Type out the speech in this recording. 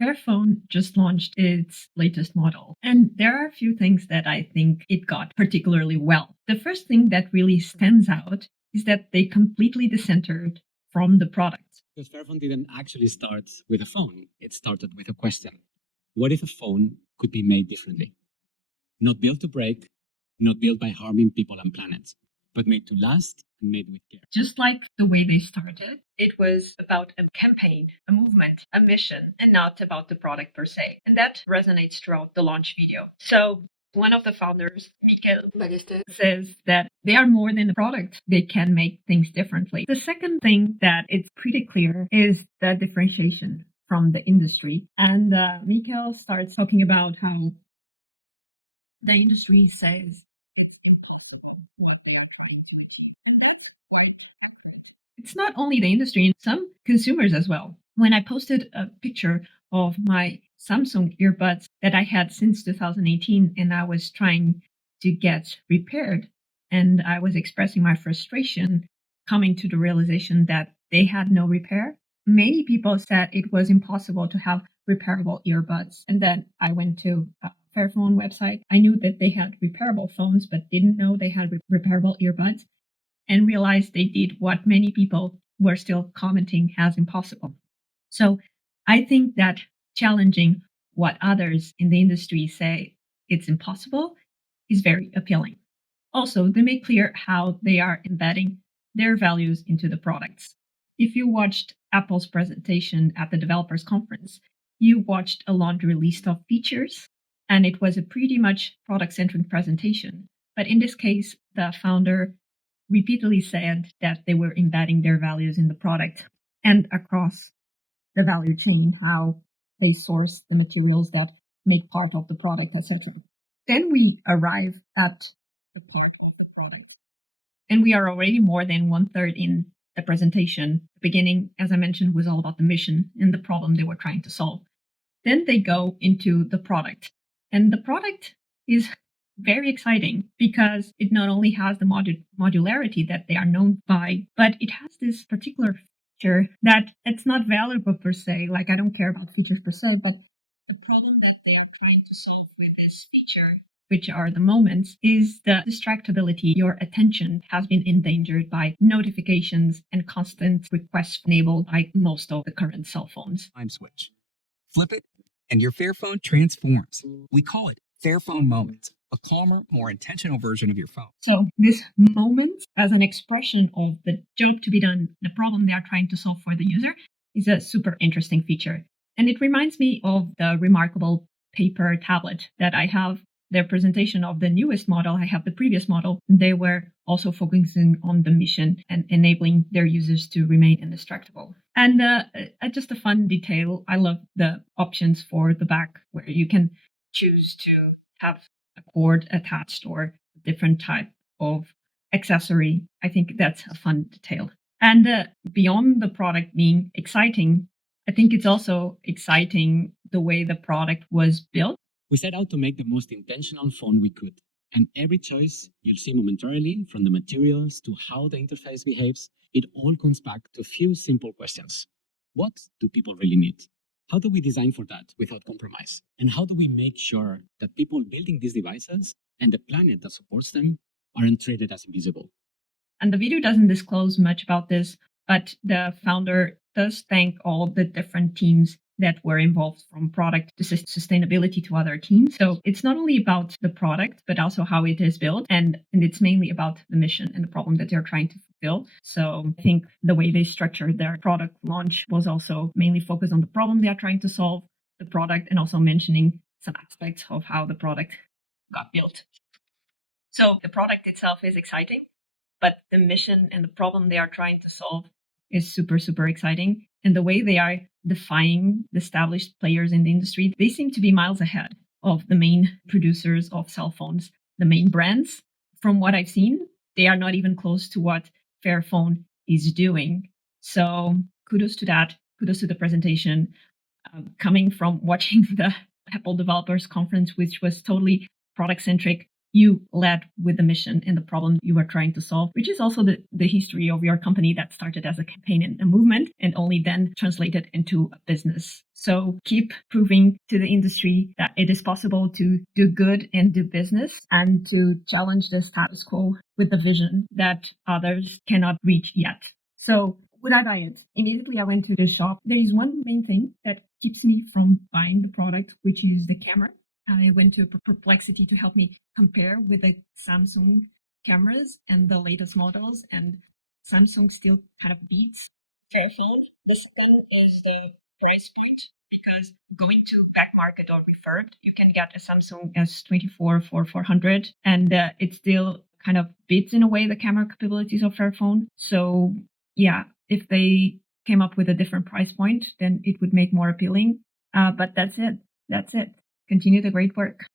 Fairphone just launched its latest model, and there are a few things that I think it got particularly well. The first thing that really stands out is that they completely decentered from the product. Because Fairphone didn't actually start with a phone, it started with a question. What if a phone could be made differently? Not built to break, not built by harming people and planets, but made to last and made with care. Just like the way they started, it was about a campaign, a movement, a mission, and not about the product per se. And that resonates throughout the launch video. So one of the founders, Mikel Ballester, says that they are more than a product. They can make things differently. The second thing that it's pretty clear is the differentiation from the industry. And Mikel starts talking about how the industry says it's not only the industry, some consumers as well. When I posted a picture of my Samsung earbuds that I had since 2018 and I was trying to get repaired, and I was expressing my frustration coming to the realization that they had no repair, many people said it was impossible to have repairable earbuds. And then I went to a Fairphone website. I knew that they had repairable phones, but didn't know they had repairable earbuds, and realized they did what many people were still commenting as impossible. So I think that challenging what others in the industry say it's impossible is very appealing. Also, they make clear how they are embedding their values into the products. If you watched Apple's presentation at the developers conference, you watched a laundry list of features, and it was a pretty much product-centric presentation. But in this case, the founder repeatedly said that they were embedding their values in the product and across the value chain, how they source the materials that make part of the product, etc. Then we arrive at the part of the product. And we are already more than 1/3 in the presentation. The beginning, as I mentioned, was all about the mission and the problem they were trying to solve. Then they go into the product. And the product is very exciting because it not only has the modularity that they are known by, but it has this particular feature that it's not valuable per se. Like, I don't care about features per se, but the problem that they are trying to solve with this feature, which are the moments, is the distractibility. Your attention has been endangered by notifications and constant requests enabled by most of the current cell phones. Time switch. Flip it, and your Fairphone transforms. We call it Fairphone Moments, a calmer, more intentional version of your phone. So this moment, as an expression of the job to be done, the problem they are trying to solve for the user, is a super interesting feature. And it reminds me of the remarkable paper tablet that I have. Their presentation of the newest model, I have the previous model, they were also focusing on the mission and enabling their users to remain indestructible. And just a fun detail, I love the options for the back where you can choose to have a cord attached or a different type of accessory. I think that's a fun detail. And beyond the product being exciting, I think it's also exciting the way the product was built. We set out to make the most intentional phone we could. And every choice you'll see momentarily, from the materials to how the interface behaves, it all comes back to a few simple questions. What do people really need? How do we design for that without compromise? And how do we make sure that people building these devices and the planet that supports them aren't treated as invisible? And the video doesn't disclose much about this, but the founder does thank all the different teams that were involved, from product to sustainability to other teams. So it's not only about the product, but also how it is built. And it's mainly about the mission and the problem that they're trying to fulfill. So I think the way they structured their product launch was also mainly focused on the problem they are trying to solve, the product, and also mentioning some aspects of how the product got built. So the product itself is exciting, but the mission and the problem they are trying to solve is super, super exciting. And the way they are defying the established players in the industry, they seem to be miles ahead of the main producers of cell phones, the main brands. From what I've seen, they are not even close to what Fairphone is doing. So kudos to that. Kudos to the presentation. Coming from watching the Apple Developers Conference, which was totally product-centric, you led with the mission and the problem you were trying to solve, which is also the history of your company that started as a campaign and a movement and only then translated into a business. So keep proving to the industry that it is possible to do good and do business and to challenge the status quo with the vision that others cannot reach yet. So would I buy it? Immediately I went to the shop. There is one main thing that keeps me from buying the product, which is the camera. I went to Perplexity to help me compare with the Samsung cameras and the latest models, and Samsung still kind of beats Fairphone. The thing is the price point, because going to back market or refurbed, you can get a Samsung S24 for 400, and it still kind of beats in a way the camera capabilities of Fairphone. So yeah, if they came up with a different price point, then it would make more appealing. But that's it. That's it. Continue the great work.